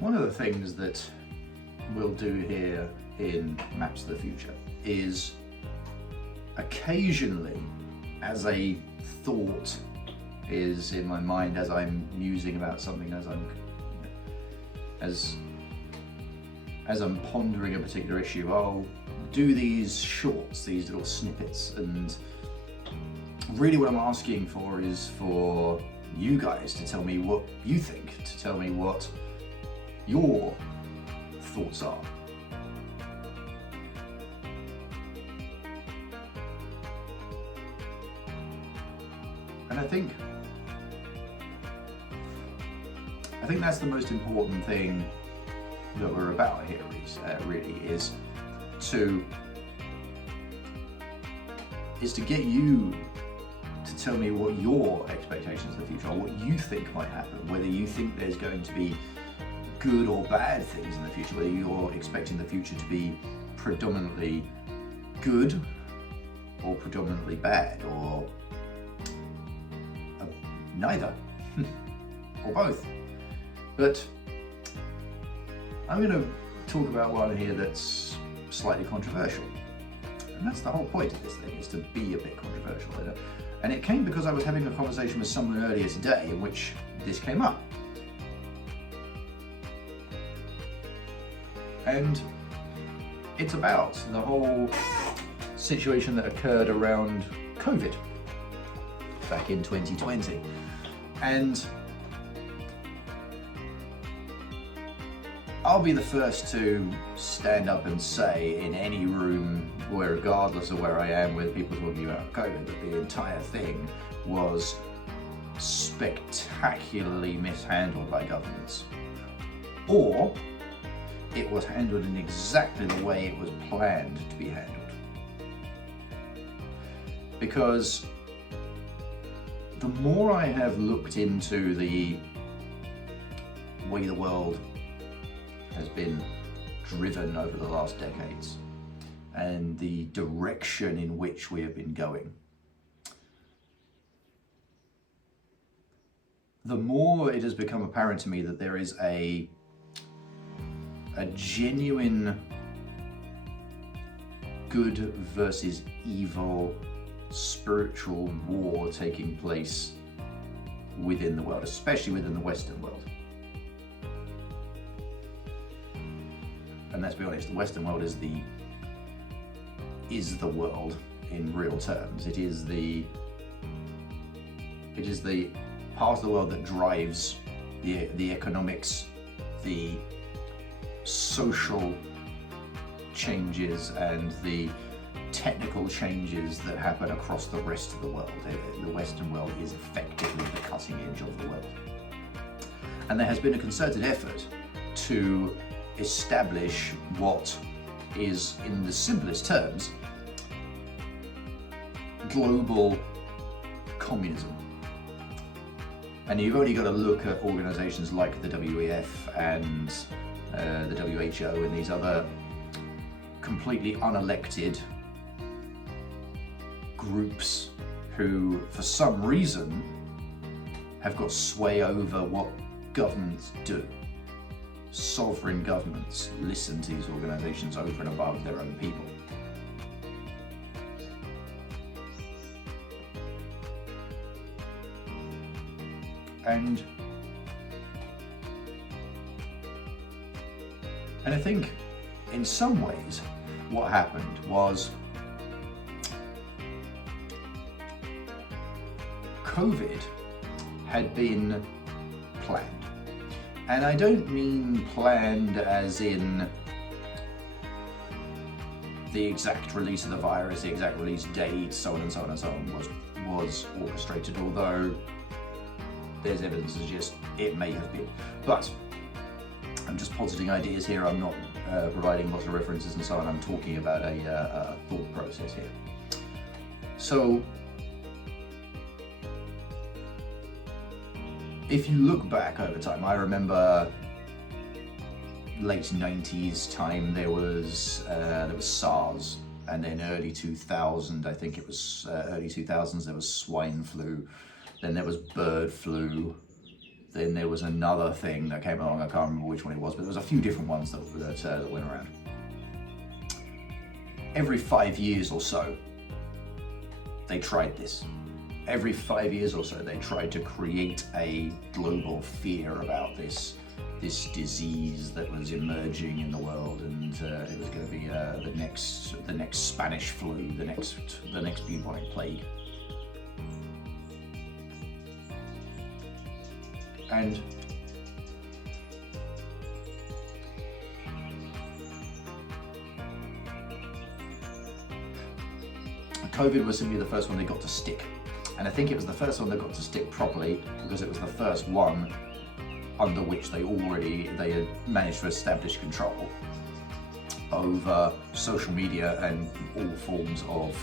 One of the things that we'll do here in Maps to the Future is occasionally, as a thought is in my mind, as I'm musing about something, as I'm pondering a particular issue, I'll do these shorts, these little snippets, and really what I'm asking for is for you guys to tell me what you think, to tell me what your thoughts are. And I think that's the most important thing that we're about here really is to get you to tell me what your expectations of the future are, what you think might happen, whether you think there's going to be good or bad things in the future, whether you're expecting the future to be predominantly good or predominantly bad, or neither, or both. But I'm going to talk about one here that's slightly controversial. And that's the whole point of this thing, is to be a bit controversial. And it came because I was having a conversation with someone earlier today in which this came up. And it's about the whole situation that occurred around COVID back in 2020. And I'll be the first to stand up and say in any room, where regardless of where I am with people talking about COVID, that the entire thing was spectacularly mishandled by governments. Or it was handled in exactly the way it was planned to be handled. Because the more I have looked into the way the world has been driven over the last decades and the direction in which we have been going, the more it has become apparent to me that there is a genuine good versus evil spiritual war taking place within the world, especially within the Western world. And let's be honest, the Western world is the world in real terms. It is the part of the world that drives the economics, the social changes and the technical changes that happen across the rest of the world. The Western world is effectively the cutting edge of the world. And there has been a concerted effort to establish what is, in the simplest terms, global communism. And you've only got to look at organizations like the WEF and the WHO and these other completely unelected groups who, for some reason, have got sway over what governments do. Sovereign governments listen to these organizations over and above their own people. And I think in some ways what happened was COVID had been planned. And I don't mean planned as in the exact release of the virus, the exact release date, so on and so on and so on was orchestrated, although there's evidence to suggest it may have been. But I'm just positing ideas here, I'm not providing lots of references and so on, I'm talking about a thought process here. So, if you look back over time, I remember late 90s time, there was SARS, and then early 2000, I think it was early 2000s, there was swine flu, then there was bird flu, Then there was another thing that came along, I can't remember which one it was, but there was a few different ones that went around. Every 5 years or so, they tried this. Every 5 years or so, they tried to create a global fear about this disease that was emerging in the world, and it was going to be the next Spanish flu, the next bubonic plague. And COVID was simply the first one they got to stick. And I think it was the first one that got to stick properly because it was the first one under which they had managed to establish control over social media and all forms of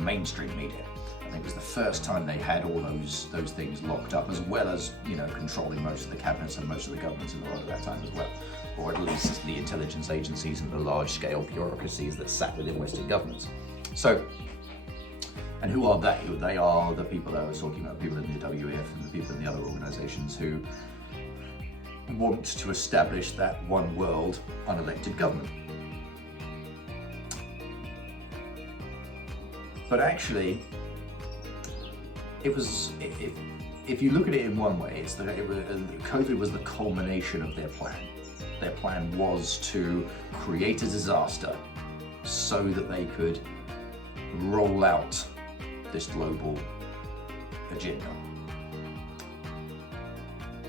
mainstream media. I think it was the first time they had all those things locked up, as well as, you know, controlling most of the cabinets and most of the governments in the world at that time as well, or at least the intelligence agencies and the large-scale bureaucracies that sat within Western governments. So, and who are they? They are the people that I was talking about, people in the WEF and the people in the other organisations who want to establish that one world unelected government. But actually, if you look at it in one way, COVID was the culmination of their plan. Their plan was to create a disaster so that they could roll out this global agenda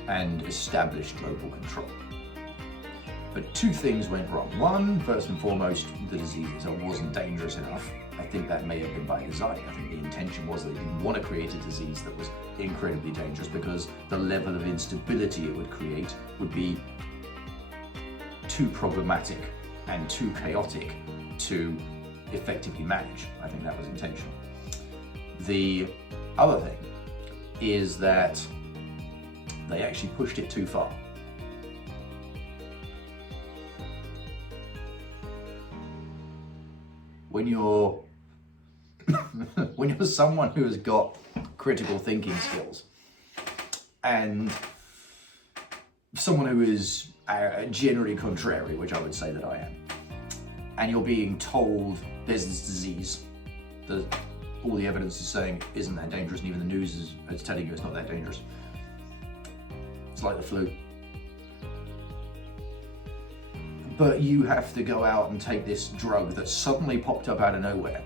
and establish global control. But two things went wrong. One, first and foremost, the disease wasn't dangerous enough. I think that may have been by design. I think the intention was they didn't want to create a disease that was incredibly dangerous, because the level of instability it would create would be too problematic and too chaotic to effectively manage. I think that was intentional. The other thing is that they actually pushed it too far. When you're someone who has got critical thinking skills and someone who is generally contrary, which I would say that I am, and you're being told there's this disease that all the evidence is saying isn't that dangerous, and even the news is telling you it's not that dangerous. It's like the flu. But you have to go out and take this drug that suddenly popped up out of nowhere.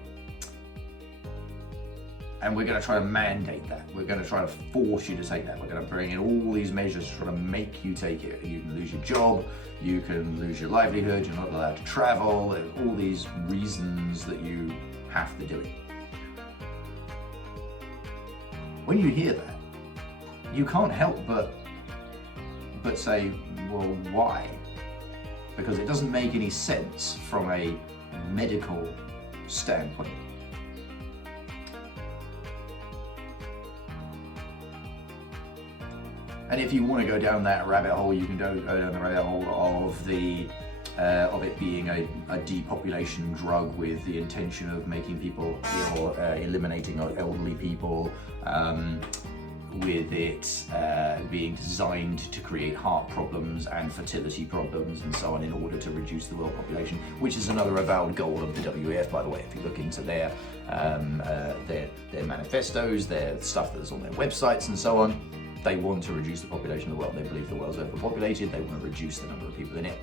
And we're going to try to mandate that. We're going to try to force you to take that. We're going to bring in all these measures to try to make you take it. You can lose your job, you can lose your livelihood, you're not allowed to travel, there's all these reasons that you have to do it. When you hear that, you can't help but say, well, why? Because it doesn't make any sense from a medical standpoint. And if you want to go down that rabbit hole, you can go down the rabbit hole of it being a depopulation drug with the intention of making people ill, eliminating elderly people, with it being designed to create heart problems and fertility problems and so on in order to reduce the world population, which is another avowed goal of the WEF, by the way. If you look into their manifestos, their stuff that's on their websites and so on, they want to reduce the population of the world. They believe the world's overpopulated, they want to reduce the number of people in it.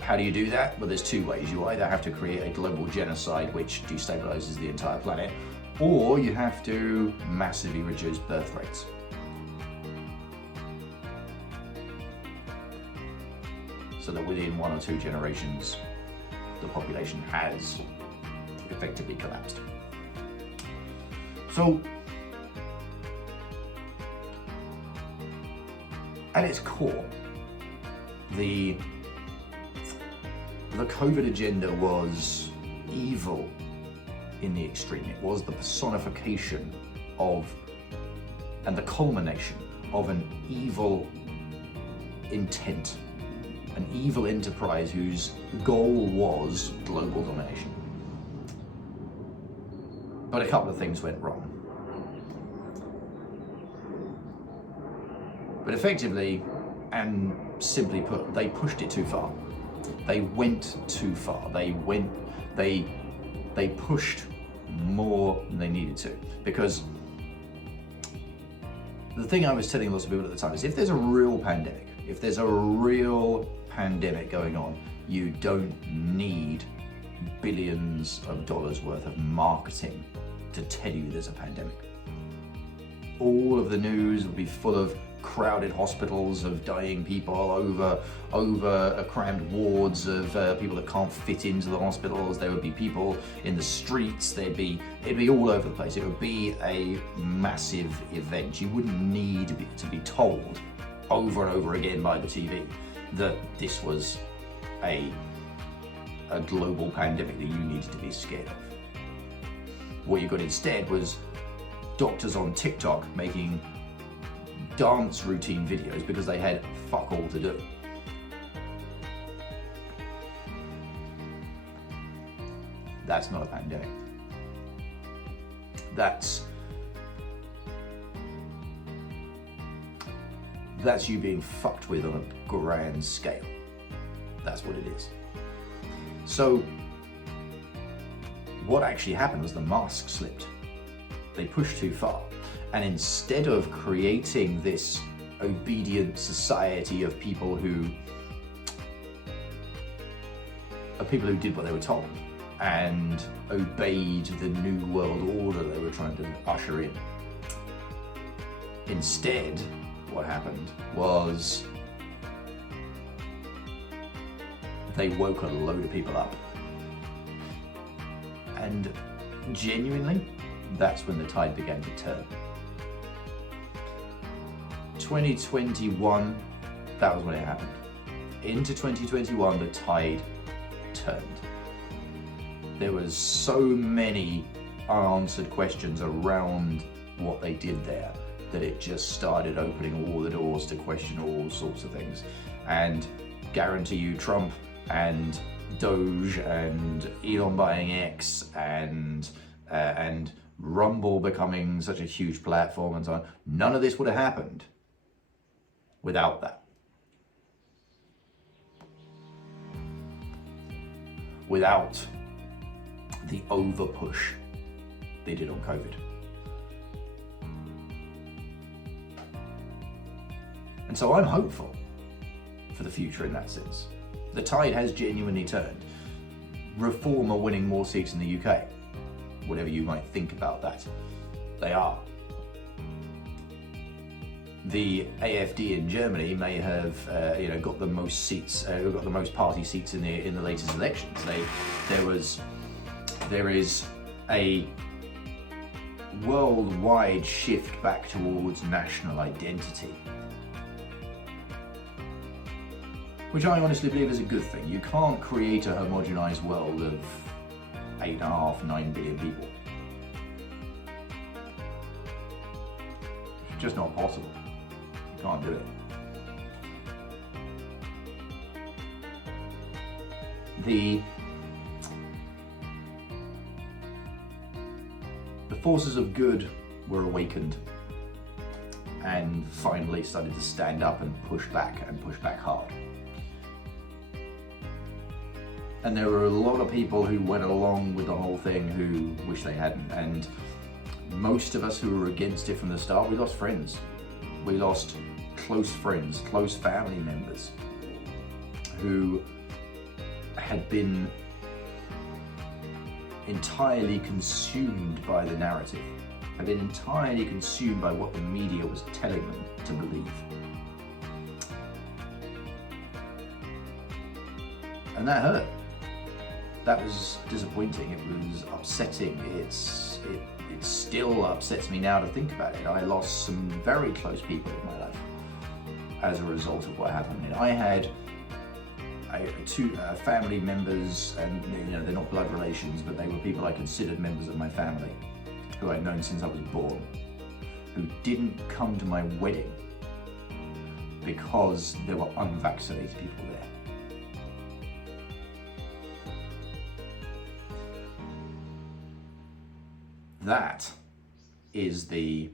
How do you do that? Well, there's two ways. You either have to create a global genocide which destabilizes the entire planet, or you have to massively reduce birth rates. So that within 1 or 2 generations, the population has effectively collapsed. So, at its core, the COVID agenda was evil in the extreme. It was the personification of and the culmination of an evil intent, an evil enterprise whose goal was global domination. But a couple of things went wrong. But effectively, and simply put, they pushed it too far. They went too far. They pushed more than they needed to. Because the thing I was telling lots of people at the time is, if there's a real pandemic, going on, you don't need billions of dollars worth of marketing to tell you there's a pandemic. All of the news would be full of crowded hospitals, of dying people, over crammed wards of people that can't fit into the hospitals. There would be people in the streets. It'd be all over the place. It would be a massive event. You wouldn't need to be told over and over again by the TV that this was a global pandemic that you needed to be scared of. What you got instead was doctors on TikTok making dance routine videos because they had fuck all to do. That's not a pandemic. That's you being fucked with on a grand scale. That's what it is. So what actually happened was the mask slipped. They pushed too far. And instead of creating this obedient society of people who did what they were told and obeyed the new world order they were trying to usher in, instead what happened was they woke a load of people up. And genuinely, that's when the tide began to turn. 2021, that was when it happened. Into 2021, the tide turned. There was so many unanswered questions around what they did there that it just started opening all the doors to question all sorts of things. And guarantee you, Trump and Doge and Elon buying X and Rumble becoming such a huge platform and so on, none of this would have happened without that. Without the over push they did on COVID. And so I'm hopeful for the future in that sense. The tide has genuinely turned. Reform are winning more seats in the UK. Whatever you might think about that, they are. The AfD in Germany may have, got the most seats, got the most party seats in the latest elections. There is a worldwide shift back towards national identity, which I honestly believe is a good thing. You can't create a homogenized world of 8.5, 9 billion people. It's just not possible. You can't do it. The forces of good were awakened and finally started to stand up and push back hard. And there were a lot of people who went along with the whole thing who wish they hadn't. And most of us who were against it from the start, we lost friends. We lost close friends, close family members who had been entirely consumed by the narrative, had been entirely consumed by what the media was telling them to believe. And that hurt. That was disappointing. It was upsetting. It still upsets me now to think about it. I lost some very close people in my life as a result of what happened. And I had two family members, and they're not blood relations, but they were people I considered members of my family, who I'd known since I was born, who didn't come to my wedding because there were unvaccinated people there. That is the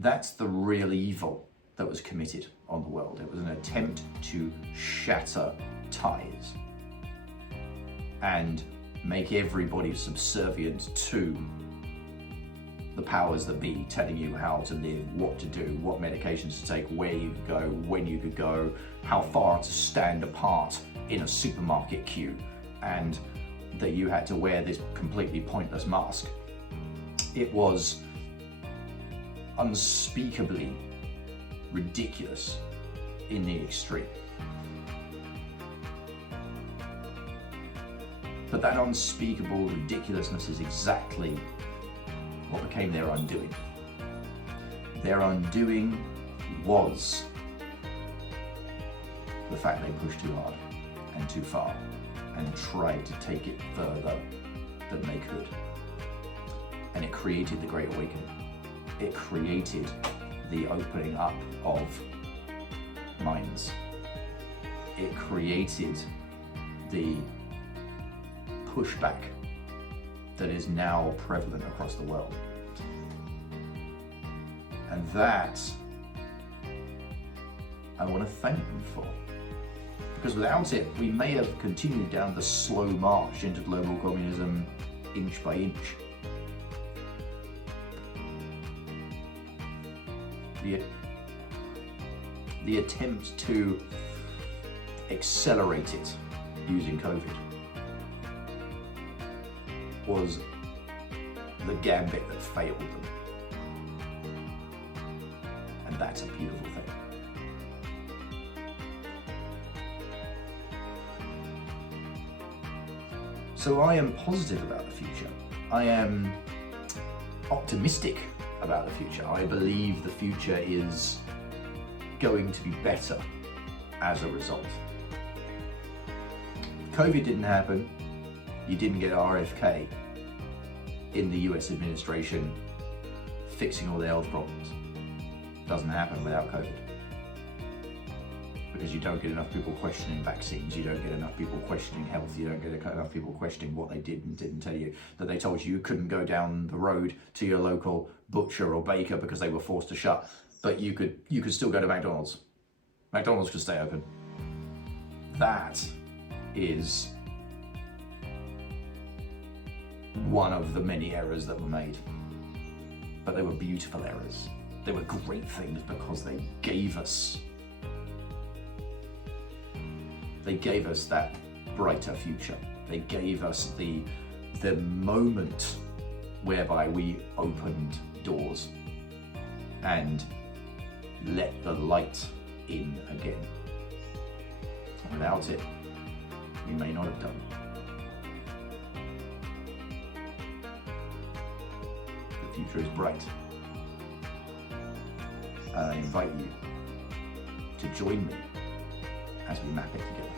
That's the real evil that was committed on the world. It was an attempt to shatter ties and make everybody subservient to the powers that be, telling you how to live, what to do, what medications to take, where you could go, when you could go, how far to stand apart in a supermarket queue, and that you had to wear this completely pointless mask. It was unspeakably ridiculous in the extreme. But that unspeakable ridiculousness is exactly what became their undoing. Their undoing was the fact they pushed too hard and too far and tried to take it further than they could. And it created the Great Awakening. It created the opening up of minds. It created the pushback that is now prevalent across the world. And that I want to thank them for. Because without it, we may have continued down the slow march into global communism inch by inch. The attempt to accelerate it using COVID was the gambit that failed them. And that's a beautiful thing. So I am positive about the future. I am optimistic about the future. I believe the future is going to be better as a result. COVID didn't happen. You didn't get RFK in the US administration fixing all the health problems. Doesn't happen without COVID. Because you don't get enough people questioning vaccines, you don't get enough people questioning health, you don't get enough people questioning what they did and didn't tell you, that they told you couldn't go down the road to your local butcher or baker because they were forced to shut, but you could still go to McDonald's. McDonald's could stay open. That is one of the many errors that were made. But they were beautiful errors. They were great things because they gave us that brighter future. They gave us the moment whereby we opened doors and let the light in again. Without it, we may not have done. The future is bright. And I invite you to join me as we map it together.